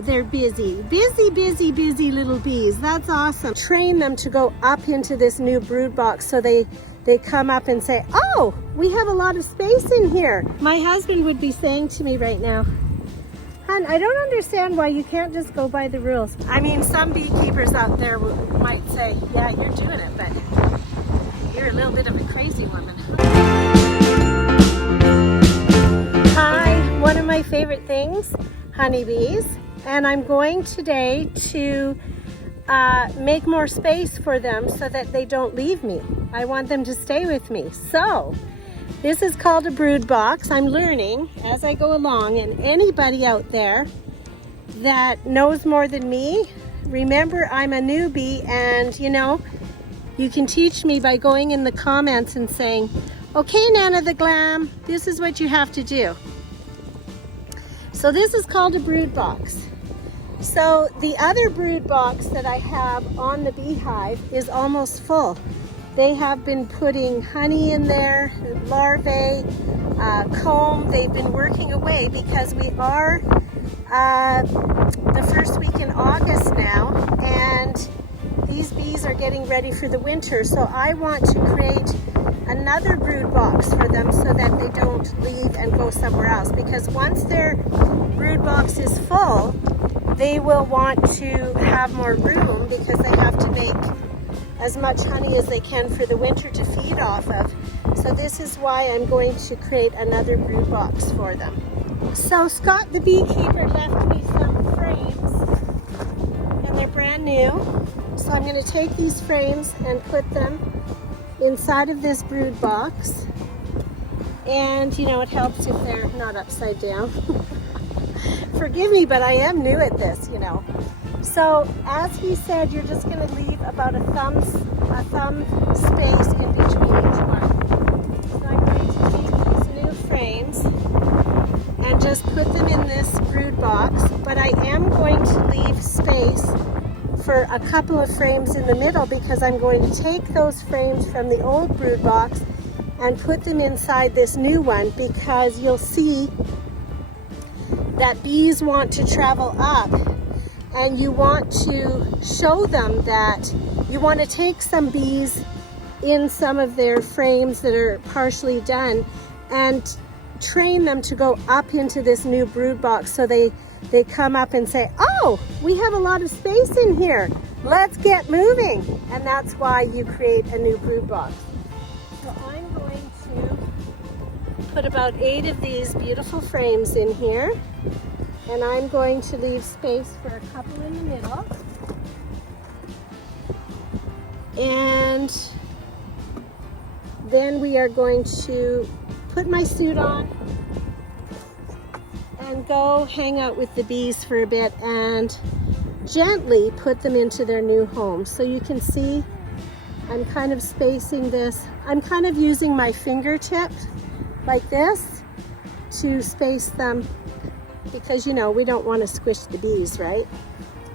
Wow, they're busy. Busy, busy, busy little bees. That's awesome. Train them to go up into this new brood box so they come up and say, oh, we have a lot of space in here. My husband would be saying to me right now, hon, I don't understand why you can't just go by the rules. I mean, some beekeepers out there might say, yeah, you're doing it, but you're a little bit of a crazy woman. Hi, one of my favorite things, honeybees, and I'm going today to make more space for them so that they don't leave me. I want them to stay with me. So this is called a brood box. I'm learning as I go along, and anybody out there that knows more than me, remember I'm a newbie, and you know, you can teach me by going in the comments and saying, okay, Nana the Glam, this is what you have to do. So this is called a brood box. So the other brood box that I have on the beehive is almost full. They have been putting honey in there, larvae, comb. They've been working away because we are the first week in August now, and these bees are getting ready for the winter. So I want to create another brood box for them so that they don't leave and go somewhere else, because once their brood box is full, they will want to have more room because they have to make as much honey as they can for the winter to feed off of. So this is why I'm going to create another brood box for them. So Scott the beekeeper left me some frames, and they're brand new. So I'm going to take these frames and put them inside of this brood box, and you know, it helps if they're not upside down. Forgive me, but I am new at this, you know. So as he said, you're just going to leave about a thumb space in between each one. So I'm going to take these new frames and just put them in this brood box, but I am going to leave space for a couple of frames in the middle, because I'm going to take those frames from the old brood box and put them inside this new one, because you'll see that bees want to travel up, and you want to show them that you want to take some bees in some of their frames that are partially done and train them to go up into this new brood box so they come up and say, oh, we have a lot of space in here, let's get moving. And that's why you create a new brood box. So I'm going to put about 8 of these beautiful frames in here, and I'm going to leave space for a couple in the middle. And then we are going to put my suit on and go hang out with the bees for a bit and gently put them into their new home. So you can see I'm kind of spacing this. I'm kind of using my fingertips like this to space them, because you know, we don't want to squish the bees, right?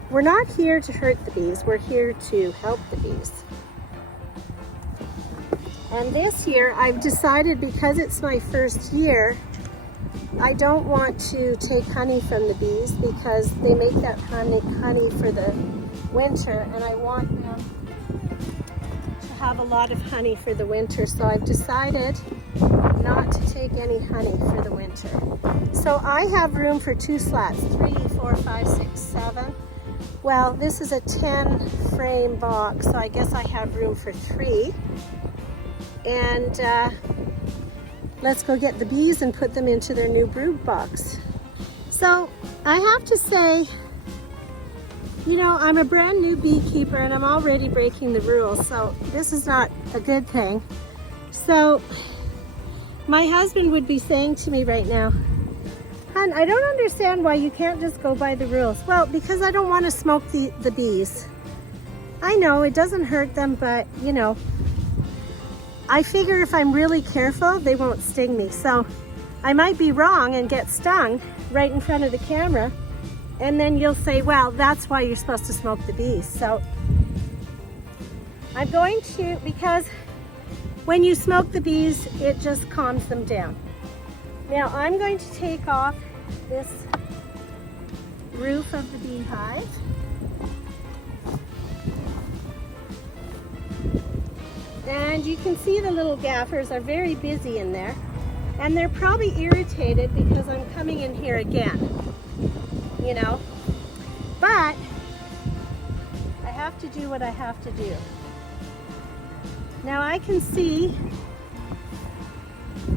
We're not here to hurt the bees, we're here to help the bees. And this year I've decided, because it's my first year, I don't want to take honey from the bees because they make that honey for the winter, and I want them to have a lot of honey for the winter. So I've decided not to take any honey for the winter. So I have room for 2 slats, 3, 4, 5, 6, 7. Well, this is a 10 frame box, so I guess I have room for 3. And let's go get the bees and put them into their new brood box. So I have to say, you know, I'm a brand new beekeeper and I'm already breaking the rules, so this is not a good thing. So my husband would be saying to me right now, hon, I don't understand why you can't just go by the rules. Well, because I don't want to smoke the bees. I know it doesn't hurt them, but you know, I figure if I'm really careful, they won't sting me. So I might be wrong and get stung right in front of the camera, and then you'll say, well, that's why you're supposed to smoke the bees. So I'm going to, because when you smoke the bees, it just calms them down. Now I'm going to take off this roof of the beehive. And you can see the little gaffers are very busy in there. And they're probably irritated because I'm coming in here again, you know. But I have to do what I have to do. Now I can see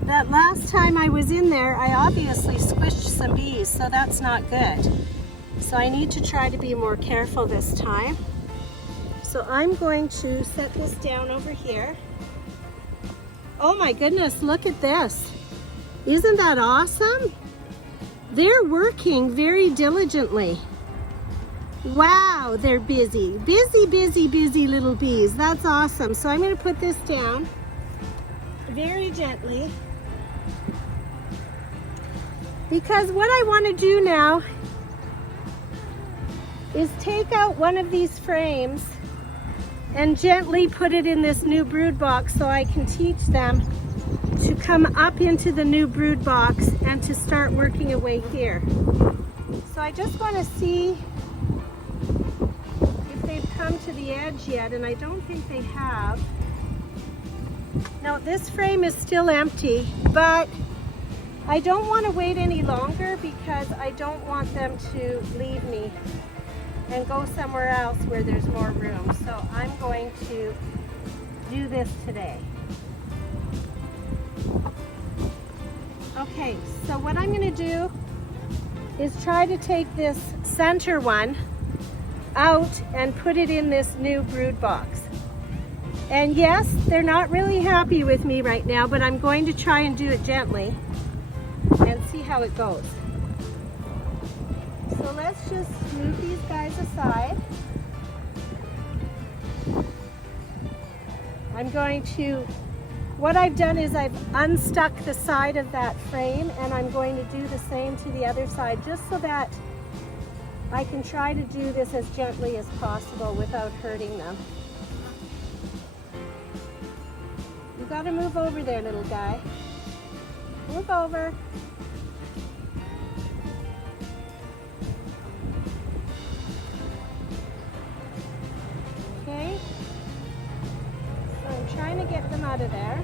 that last time I was in there, I obviously squished some bees, so that's not good. So I need to try to be more careful this time. So I'm going to set this down over here. Oh my goodness, look at this. Isn't that awesome? They're working very diligently. Wow, they're busy. Busy, busy, busy little bees. That's awesome. So I'm going to put this down very gently. Because what I want to do now is take out one of these frames and gently put it in this new brood box so I can teach them to come up into the new brood box and to start working away here. So I just want to see if they've come to the edge yet, and I don't think they have. Now this frame is still empty, but I don't want to wait any longer because I don't want them to leave me and go somewhere else where there's more room. So I'm going to do this today. Okay, so what I'm going to do is try to take this center one out and put it in this new brood box. And yes, they're not really happy with me right now, but I'm going to try and do it gently and see how it goes. So let's just move these guys aside. I'm going to, what I've done is I've unstuck the side of that frame, and I'm going to do the same to the other side just so that I can try to do this as gently as possible without hurting them. You gotta move over there, little guy. Move over. Okay. So I'm trying to get them out of there.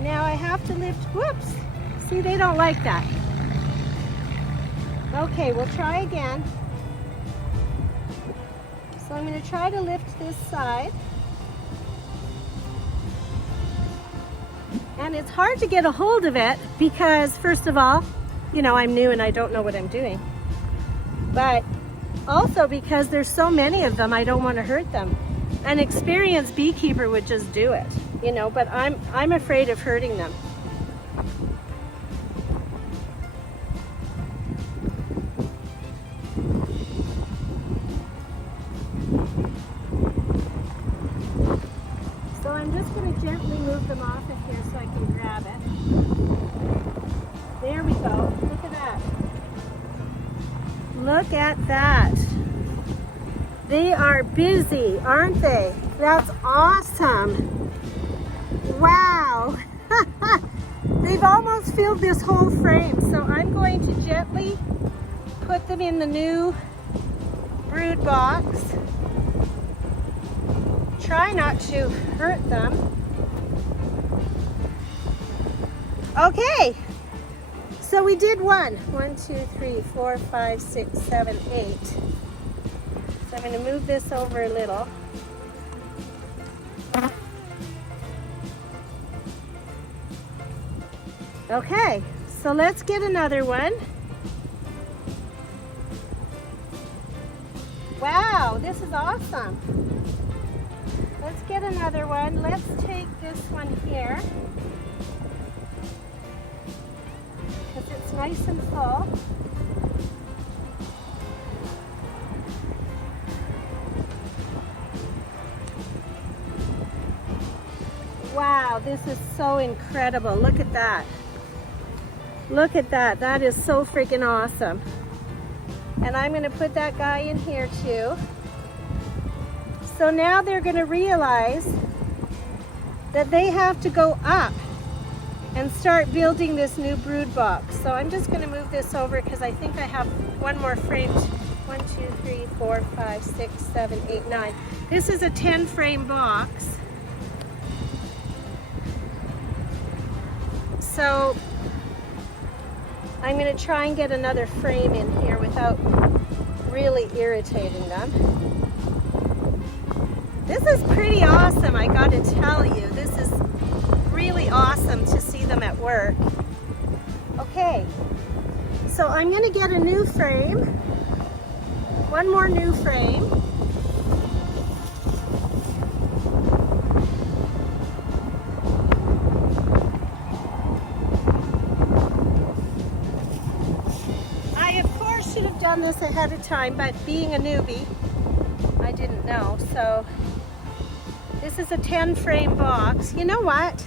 Now I have to lift, whoops. See, they don't like that. Okay, we'll try again. So I'm going to try to lift this side. And it's hard to get a hold of it because, first of all, you know, I'm new and I don't know what I'm doing. But also because there's so many of them, I don't want to hurt them. An experienced beekeeper would just do it, you know, but I'm afraid of hurting them. So I'm just going to gently move them off of here so I can grab it. There we go. Look at that. Look at that. They are busy, aren't they? That's awesome. Wow. They've almost filled this whole frame. So I'm going to gently put them in the new brood box. Try not to hurt them. Okay. So we did 1, 2, 3, 4, 5, 6, 7, 8. So I'm going to move this over a little. Okay, so let's get another one. Wow, this is awesome. Let's get another one. Let's take this one here, because it's nice and full. Wow, this is so incredible. Look at that. Look at that. That is so freaking awesome. And I'm going to put that guy in here too. So now they're going to realize that they have to go up and start building this new brood box. So I'm just going to move this over because I think I have one more frame. 1, 2, 3, 4, 5, 6, 7, 8, 9. This is a 10 frame box. So I'm going to try and get another frame in here without really irritating them. This is pretty awesome, I got to tell you. This is really awesome to see them at work. Okay, so I'm going to get a new frame. One more new frame. I, of course, should have done this ahead of time, but being a newbie, I didn't know. So this is a 10 frame box. You know what?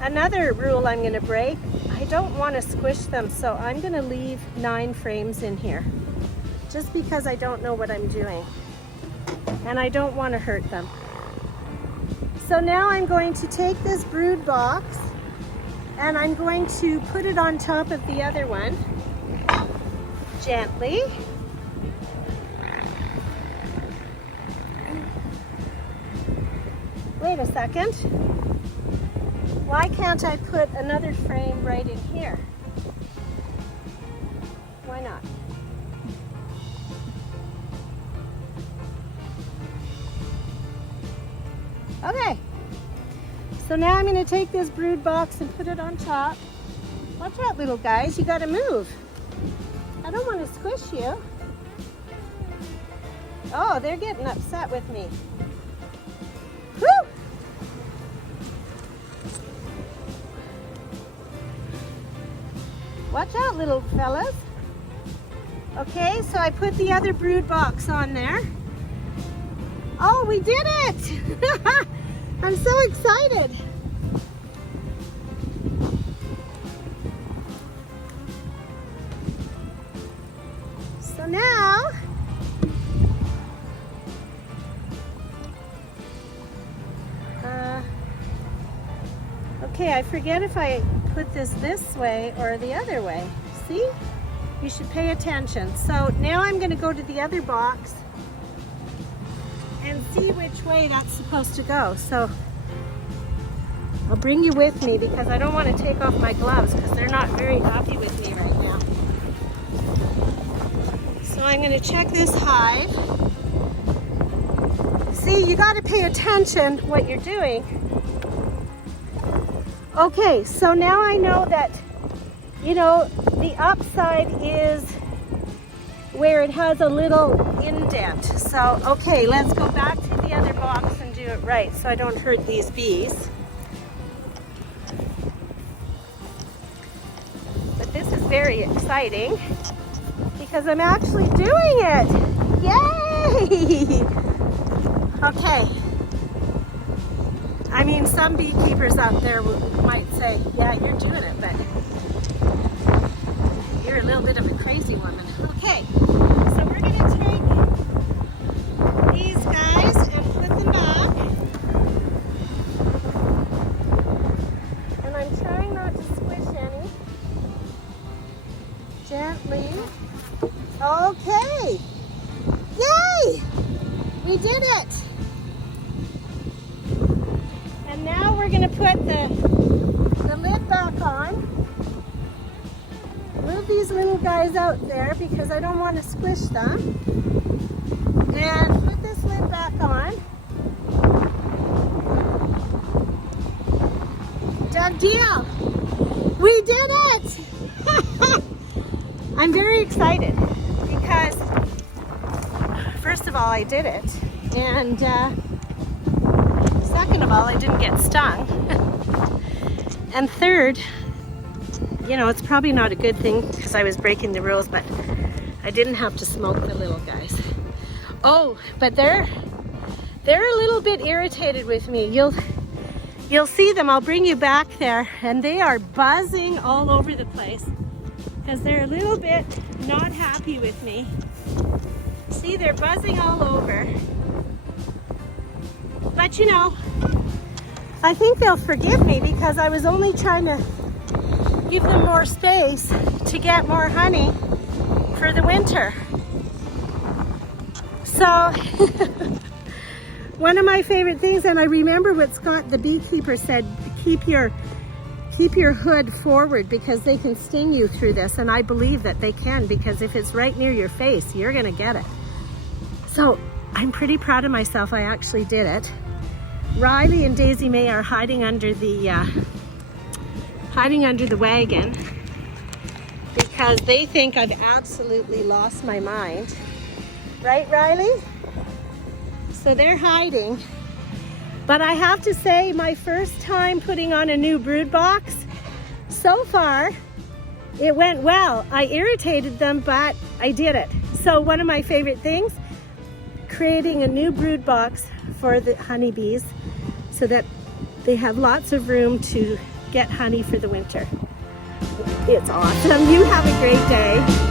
Another rule I'm going to break, I don't want to squish them, so I'm going to leave 9 frames in here. Just because I don't know what I'm doing. And I don't want to hurt them. So now I'm going to take this brood box and I'm going to put it on top of the other one. Gently. Wait a second. Why can't I put another frame right in here? Why not? Okay, so now I'm going to take this brood box and put it on top. Watch out, little guys, you got to move. I don't want to squish you. Oh, they're getting upset with me. Woo! Watch out, little fellas. Okay, so I put the other brood box on there. Oh, we did it! I'm so excited. So now, okay, I forget if I put this way or the other way. See? You should pay attention. So now I'm going to go to the other box and see which way that's supposed to go. So I'll bring you with me because I don't want to take off my gloves because they're not very happy with me right now. So I'm going to check this hive. See, you got to pay attention what you're doing. Okay, so now I know that, you know, the upside is where it has a little indent. So, okay, let's go back to the other box and do it right so I don't hurt these bees. But this is very exciting because I'm actually doing it. Yay! Okay. I mean, some beekeepers out there might say, yeah, you're doing it, but you're a little bit of a crazy woman. Okay, so we're going to take these guys and put them back. And I'm trying not to squish any. Gently. Okay. Yay! We did it! And now we're going to put the lid back on. Move these little guys out there because I don't want to squish them. And put this lid back on. Done deal! We did it! I'm very excited because first of all I did it, and second of all I didn't get stung, and third, you know, it's probably not a good thing because I was breaking the rules, but I didn't have to smoke the little guys. Oh, but they're a little bit irritated with me. You'll see them. I'll bring you back there, and they are buzzing all over the place because they're a little bit not happy with me. See, they're buzzing all over. But you know, I think they'll forgive me because I was only trying to give them more space to get more honey for the winter. So one of my favorite things, and I remember what Scott the beekeeper said, keep your hood forward because they can sting you through this, and I believe that they can, because if it's right near your face, you're gonna get it. So I'm pretty proud of myself. I actually did it. Riley and Daisy May are hiding under the wagon because they think I've absolutely lost my mind. Right, Riley? So they're hiding. But I have to say, my first time putting on a new brood box, so far, it went well. I irritated them, but I did it. So one of my favorite things, creating a new brood box for the honeybees so that they have lots of room to get honey for the winter. It's awesome. You have a great day.